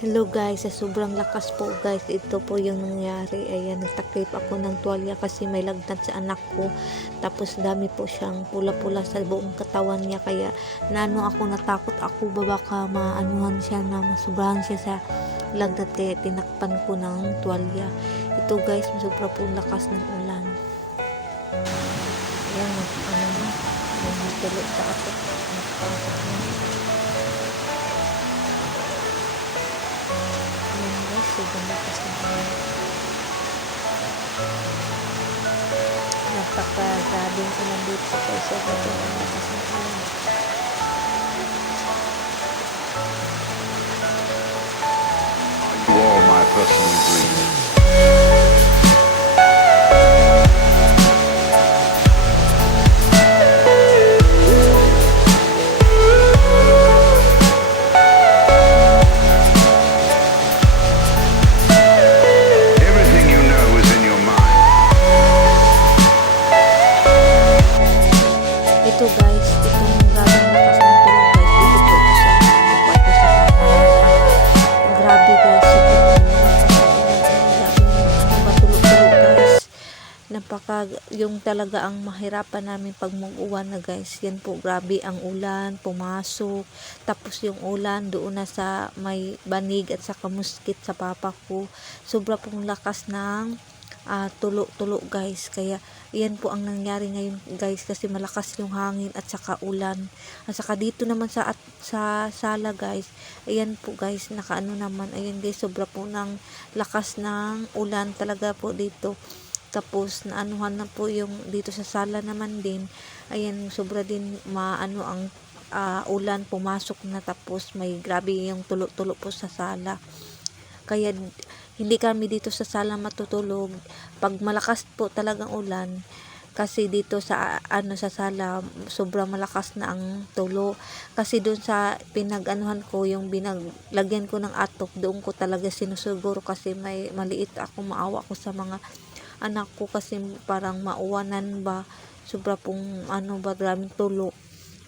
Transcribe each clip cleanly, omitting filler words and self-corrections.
Hello guys, sa sobrang lakas po guys, ito po yung nangyari. Ayan, nagtakip ako ng tuwalya kasi may lagnat sa anak ko. Tapos dami po siyang pula-pula sa buong katawan niya. Kaya natakot ako baka maanuhan siya na masubrahan siya sa lagnat. Kaya tinakpan ko ng tuwalya. Ito guys, sobra po lakas ng ulan. Ayan, tuloy sa ako. Sobrang lakas ng ulan. Napaka-grabing ulan dito guys. Sobrang lakas ng ulan. You are my personal dream. Everything you know is in your mind. Ito guys, itong grabing lakas ng tulog guys. Dito po ito sa kwarto sa papa. Grabe guys, sobrang lakas ng ulan. Grabe tulog-tulog guys. Yung talaga ang mahirapan namin pag mag-uwan na guys. Yan po, grabe ang ulan, pumasok. Tapos yung ulan doon na sa may banig at sa kamuskit sa papa ko. Sobra pong lakas ng tulo-tulo guys. Kaya yan po ang nangyari ngayon guys, kasi malakas yung hangin at saka ulan. At saka dito naman sa sala guys, ayan po guys, nakaano naman, ayan guys, sobra po ng lakas ng ulan talaga po dito. Tapos naanuhan na po yung dito sa sala naman din, ayan, sobra din maano ang ulan, pumasok na. Tapos may grabe yung tulo-tulo po sa sala. Kaya hindi kami dito sa sala matutulog pag malakas po talagang ulan, kasi dito sa sa sala sobrang malakas na ang tulo. Kasi doon sa pinag-anuhan ko, yung binaglagyan ko ng atok, doon ko talaga sinusuguro kasi may maliit ako, maawa ko sa mga anak ko kasi parang mauwanan ba, sobra pong maraming tulo.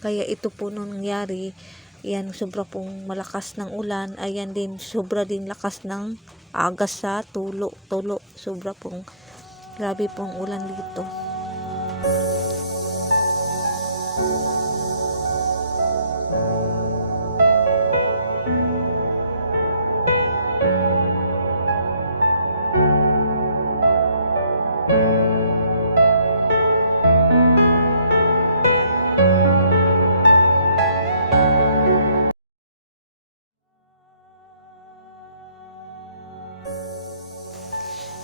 Kaya ito po nung nangyari, yan, sobra pong malakas ng ulan. Ayan din, sobra din lakas ng agas sa tulo. Sobra pong grabe pong ulan dito.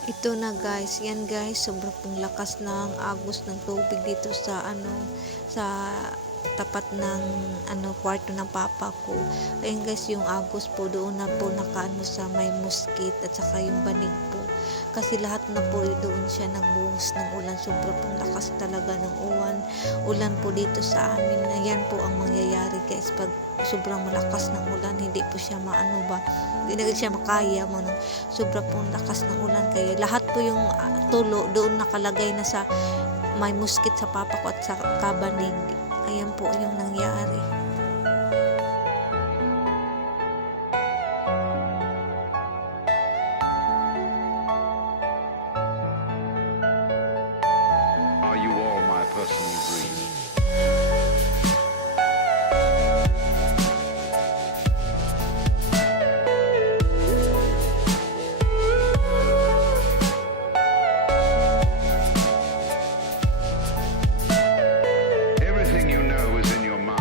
Ito na guys, yan guys, sobrang pong lakas ng agos ng tubig dito sa sa tapat ng kwarto ng papa ko. Ayun guys, yung agos po doon na po nakaano sa may muskit at saka yung banig po. Kasi lahat na po doon siya nagbuhos ng ulan. Sobrang pong lakas talaga ng ulan po dito sa amin. Ayan po ang mangyayari guys pag sobrang malakas ng ulan, hindi po siya hindi na siya makaya mo ng sobra pong lakas ng ulan. Kaya lahat po yung tulo doon nakalagay na sa may muskit sa papa ko at sa kabanig. Ayan po yung nangyari. Are you all my personal dream? Everything you know is in your mind.